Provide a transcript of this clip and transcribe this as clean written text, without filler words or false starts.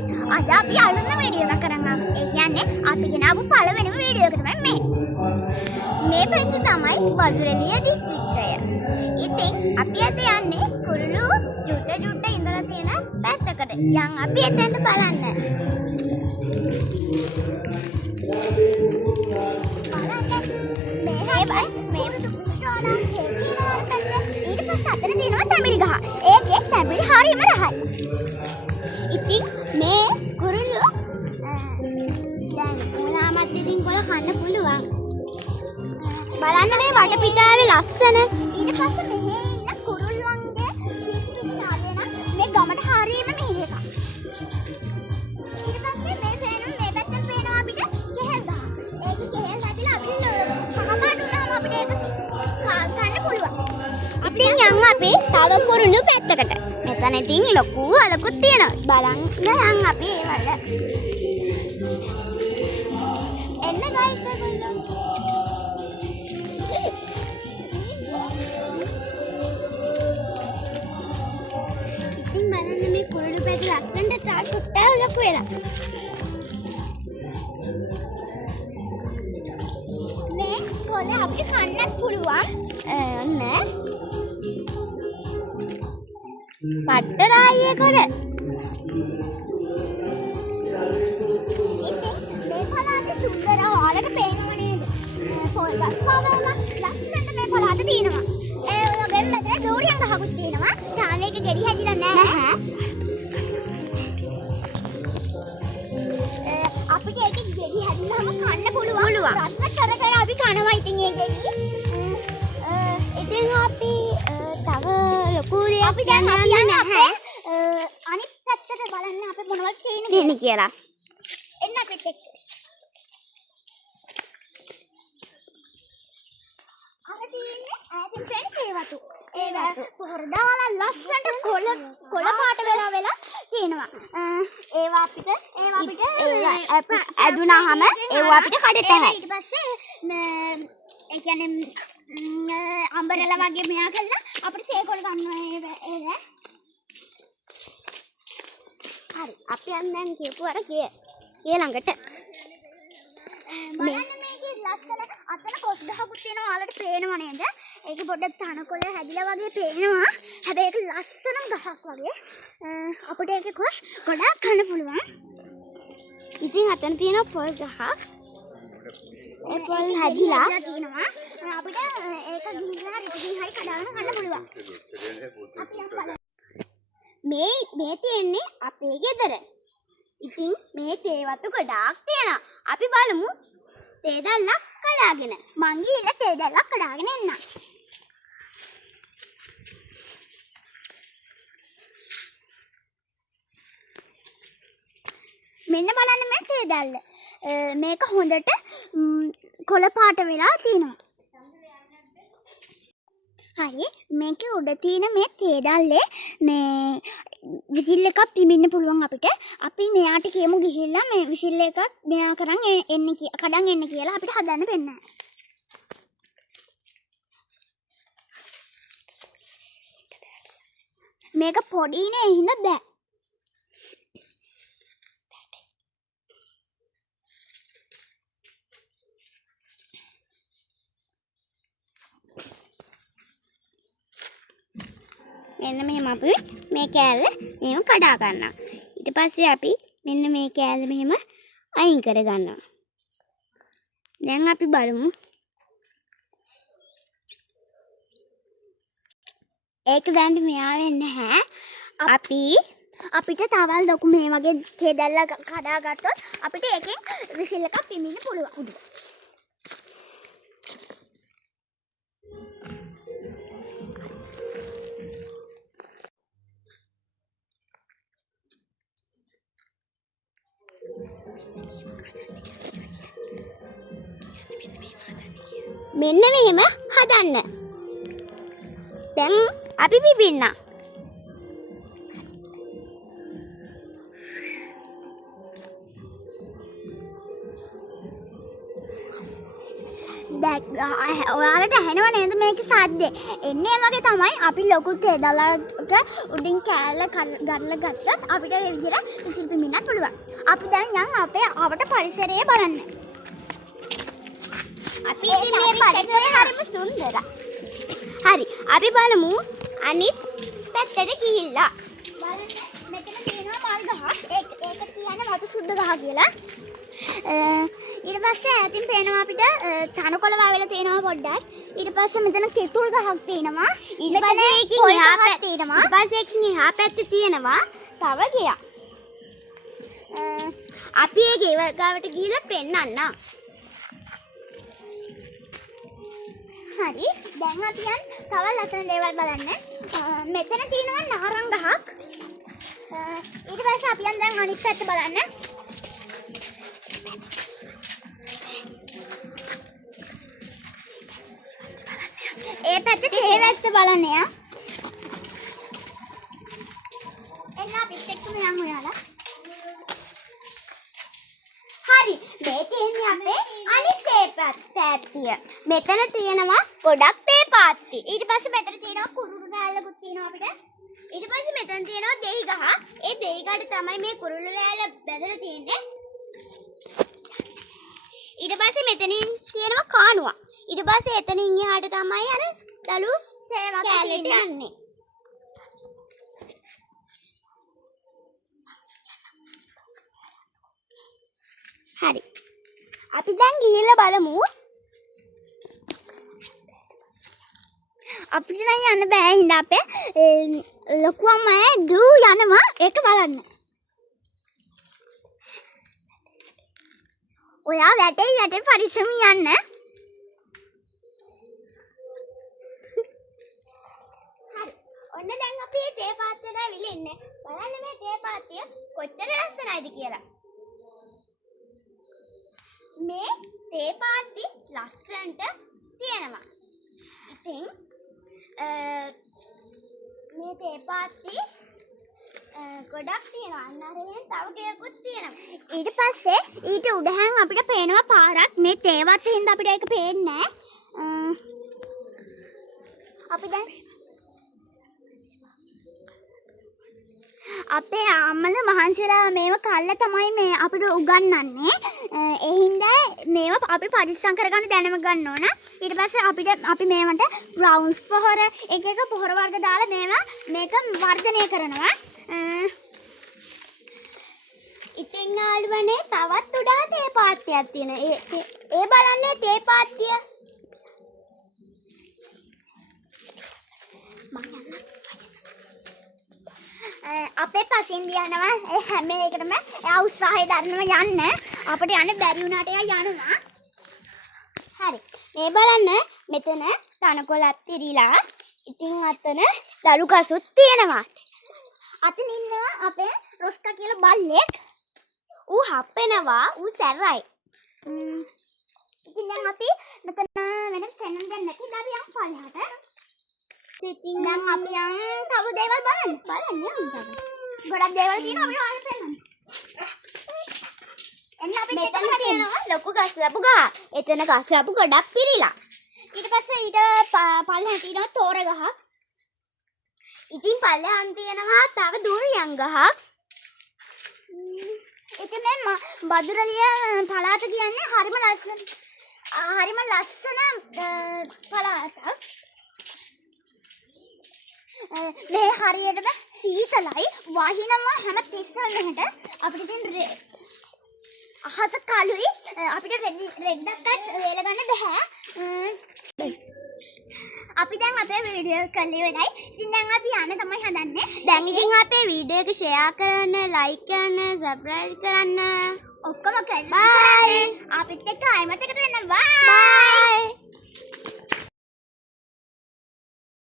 guys, අද අපි අලුත්ම වීඩියෝ එකක් කරන් ආවා. ඒ කියන්නේ අපි ගෙනාවු පළවෙනිම වීඩියෝ එක තමයි මේ. මේ පැත්තේ තමයි වදුරෙළිය දිස්ත්‍රික්කය. ඉතින් අපි අද යන්නේ කුරුළු ජුට්ට ඉඳලා තියෙන පැත්තකට. යන් අපි එතනට බලන්න. ඊට පස්සේ අතන තියෙනවා තැඹිලි ගහ. ඒකේ තැඹිලි හරියම රහයි. ඉතින් මේ කුරුළු දැන් මොනවාමත් ඉතින් කොල කන්න පුළුවන්. බලන්න මේ වටපිටාවේ ලස්සන. ඊට පස්සේ මෙහෙ ඉන්න කුරුල්ලන්ගේ කිසිකාරේ නම් මේ ගමට හරියම මෙහෙ එකක්. ඊට පස්සේ මේ පේනවා මේ පැත්තෙන් පේනවා අපිට කෙහෙල් ගහ. ඒක කෙහෙල් හැදිලා අපිට කහපාට උනාම අපිට ඒක ගන්න පුළුවන්. ඉතින් යන් අපි තව කුරුළු පැත්තකට. මෙතන ඉතින් ලොකු අලකුත් තියෙනවා. බලන්න යන් අපි ඒවල. එන්න ගයිස් ඉතින් බලන්න මේ කුරුළු පැටි ලස්සනට තා සුට්ටා ලොකු වෙලා. මේ කොළ අපිට කන්නත් පුළුවන්. ඔන්න පට්ටරායේ කොළ. ඉතින් මේ පළාතේ සුන්දර ඔයාලට පේනව නේද? පොල් ගස් වවල ලස්සනට මේ පළාත තියෙනවා. ඒ වගේම මෙතන දෝරියන් ගහකුත් තියෙනවා. තාම ඒක ගෙඩි හැදිලා නැහැ. අපිට ඒක ගෙඩි හැදිලාම කන්න පුළුවන්. රස කර කර අපි කනවා ඉතින් ඒ ගෙඩි. ඉතින් අපි තව ලොකු දෙයක් අපි දැන් යන්නේ නැහැ. අනිත් පැත්තට බලන්න අපේ මොනවද තියෙන්නේ කියලා. එන්න අපිත් එක්ක. අර තියෙන්නේ ඈතින් පේන තේවතු. ඒ පොහොර දාලා ලස්සනට කොළ පාට වෙලා තියෙනවා. ඒවා අපිට ඇදුනහම ඒවා අපිට කඩට යනවා. ඊට පස්සේ ඒ කියන්නේ අම්බරලා වගේ මෙයා කළා අපිට තේකොළ ගන්නවා ඒ හරි අපි යන්න කියපු අර කිය ළඟට බලන්න මේකේ ලස්සන අතන කොස් ගහකුත් තියෙනවා ඔයාලට පේනව නේද? ඒකේ පොඩ්ඩක් තනකොළ හැදිලා වගේ පේනවා. හැබැයි ඒක ලස්සන ගහක් වගේ. අපිට ඒකේ කොස් ගොඩක් කන්න පුළුවන්. ඉතින් අතන තියෙන පොල් ගහ ඒ පොල් හැදිලා තියෙනවා. අපිට ඒක ගිහිල්ලා රිටින් හරි කඩාගෙන කන්න පුළුවන්. මේ තියෙන්නේ අපේ ගෙදර. ඉතින් මේ තේවතු ගොඩාක් තියෙනවා. අපි බලමු තේ දැල්ලක් කඩාගෙන. මං ගිහිල්ලා තේ දැල්ලක් කඩාගෙන එන්නම්. මෙන්න බලන්න මේ තේ දැල්ල. මේක හොඳට කොළ පාට වෙලා තියෙනවා. හරි මේකේ උඩ තියෙන මේ තේ දැල්ලේ මේ විසිල් එකක් පිඹින්න පුළුවන් අපිට. අපි මෙයාට කියමු ගිහිල්ලා මේ විසිල් එකක් මෙයා කරන් කඩන් එන්න කියලා අපිට හදන්න වෙන්නේ. මේක පොඩිනේ ඒ හින්දා බෑ. මෙන්න මෙහෙම අපි මේ කෑල්ල මෙහෙම කඩා ගන්නවා. ඊට පස්සේ අපි මෙන්න මේ කෑල්ල මෙහෙම අයින් කර ගන්නවා. දැන් අපි බලමු. ඒක දැන් මෙයා වෙන්නේ නැහැ. අපිට තවල් ලොකු මේ වගේ තේ දැල්ල කඩා ගත්තොත් අපිට ඒකෙන් විසිල් එකක් පිඹින්න පුළුවන්. මෙන්න මෙහෙම හදන්න. දැන් අපි පිපින්න. ඔයාලට ඇහෙනව නේද මේකේ සද්දේ? එන්නේ වගේ තමයි අපි ලොකු තෙදලක උඩින් කෑල්ල ගන්න ගත්තත් අපිට මේ විදිහට විසිල් පිමින්නත් පුළුවන්. අපි දැන් යන් අපේ ආවට පරිසරය බලන්න. අපි ඉතින් මේ පරිසරය හරිම සුන්දරයි. හරි. අපි බලමු අනිත් පැත්තට ගිහිල්ලා. බලන්න මෙතන තියෙනවා මල් ගහක්. ඒක කියන්නේ වතු සුද්ධ ගහ කියලා. ඊට පස්සේ ඈතින් පේනවා අපිට තනකොළ වවලා තියෙනවා පොඩ්ඩක්. ඊට පස්සේ මෙතන කෙතුල් ගහක් තියෙනවා. ඊට පස්සේ ඒකින් එහා පැත්තේ තියෙනවා. ඊට පස්සේ ඒකින් එහා පැත්තේ තියෙනවා තව ගෙයක්. අපි ඒ ගෙව ගාවට ගිහිල්ලා පෙන්නන්නම්. හරි. දැන් අපි යන් තව ලස්සන දේවල් බලන්න. මෙතන තියෙනවා නාරං ගහක්. ඊට පස්සේ අපි යන් දැන් අනිත් පැත්ත බලන්න. ඒ පැත්තේ තේ වැත්ත බලන්න යා. එන්න අපිත් එක්කම යන් ඔයාලා. හරි. මේ තියෙන්නේ අපේ අනිත් තේ පැත්තිය. මෙතන තියෙනවා ගොඩක් තේ පාත්ති. ඊට පස්සේ මෙතන තියෙනවා කුරුළු ලෑල්ලකුත් තියෙනවා අපිට. ඊට පස්සේ මෙතන තියෙනවා දෙහි ගහ. ඒ දෙහි ගහට තමයි මේ කුරුළු ලෑල්ල බැදලා තියෙන්නේ. ඊට පස්සේ මෙතනින් තියෙනවා කානුවක්. ඊට පස්සේ එතනින් එහාට තමයි අර දලු කෑල්ලට යන්නේ. හරි. අපි දැන් ගිහිල්ලා බලමු. අපිට නම් යන්න බෑ හින්දා අපේ ලොකු අම්මා දූ යනවා ඒක බලන්න. ඔයා වැටේ පරිස්සම යන්න. ඔන්න දැන් අපි මේ තේ පාත්තියට ඇවිල්ලා ඉන්නේ. බලන්න මේ තේ පාත්තිය කොච්චර ලස්සනයිද කියලා. මේ තේ පාත්ති ලස්සනට තියෙනවා. ඉතින් මේ තේ පාත්ති ගොඩක් තියෙනවා. අන්නරෙන් තව ගෙයකුත් තියෙනවා. ඊට පස්සේ ඊට උඩහැන් අපිට පේනවා පාරක්. මේ තේවත් හින්දා අපිට ඒක පේන්නේ නැහැ. අපි දැන් අපේ අම්මල මහන්සිලා මේව කල්ලා තමයි මේ අපිට උගන්වන්නේ. ඒ හින්දා මේව අපි පරිස්සම් කරගන්න දැනම ගන්න ඕන. ඊට පස්සේ අපි මේවට බ්‍රවුන්ස් පොහොර එක පොහොර වර්ග දාලා මේක වර්ධනය කරනවා. ඉතින් නාළුවනේ තවත් උඩා තේ පාත්තියක් තියෙනවා. ඒ බලන්නේ තේ පාත්තිය. අපේ පසින් යනවා ඒ හැම එකටම එයා උත්සාහය දරනවා යන්න. අපිට යන්න බැරි වුණාට එයා යනවා. හරි. මේ බලන්න මෙතන තනකොළත් පිරීලා. ඉතින් අතන දලු ගසුත් තියෙනවා. අතන ඉන්නවා අපේ රොස්කා කියලා බල්ලෙක්. ඌ හප්පෙනවා. ඌ සැරයි. ඉතින් දැන් අපි මෙතන වෙන පෙන්වන්න දෙන්නේ නැති අපි යන් පල්ලහට. ඉතින් දැන් අපි යන් තව දේවල් බලන්න. ගොඩක් දේවල් තියෙනවා අපි ආයෙත් පෙන්වන්න. එන්න අපි මෙතන තියෙනවා ලොකු ගස් ලැබු ගහ. එතන ගස් ලැබු ගොඩක් පිරීලා. ඊට පස්සේ ඊට පල්ලෙහාට තියෙනවා තෝර ගහක්. ඉතින් පල්ලෙහාන් තියෙනවා තව දුරියන් ගහක්. ඉතින් මේ බදුරලිය පළාත කියන්නේ හරිම ලස්සන පළාතක්. මේ හරියටම සීතලයි වහිනවා හැම තිස්සෙම මෙහෙට. අපිට ඉතින් අහස කළුයි අපිට රෙද්දක්වත් වේල ගන්න බෑ. අපි දැන් අපේ වීඩියෝ එක කළේ වෙනයි. ඉතින් දැන් අපි යන්න තමයි හදන්නේ. දැන් ඉතින් අපේ වීඩියෝ එක ෂෙයා කරන්න, ලයික් කරන්න, සබ්ස්ක්‍රයිබ් කරන්න. ඔක්කොම කරන්න. බයි. අපිත් එක්ක ආයෙත් එකතු වෙන්න. බයි.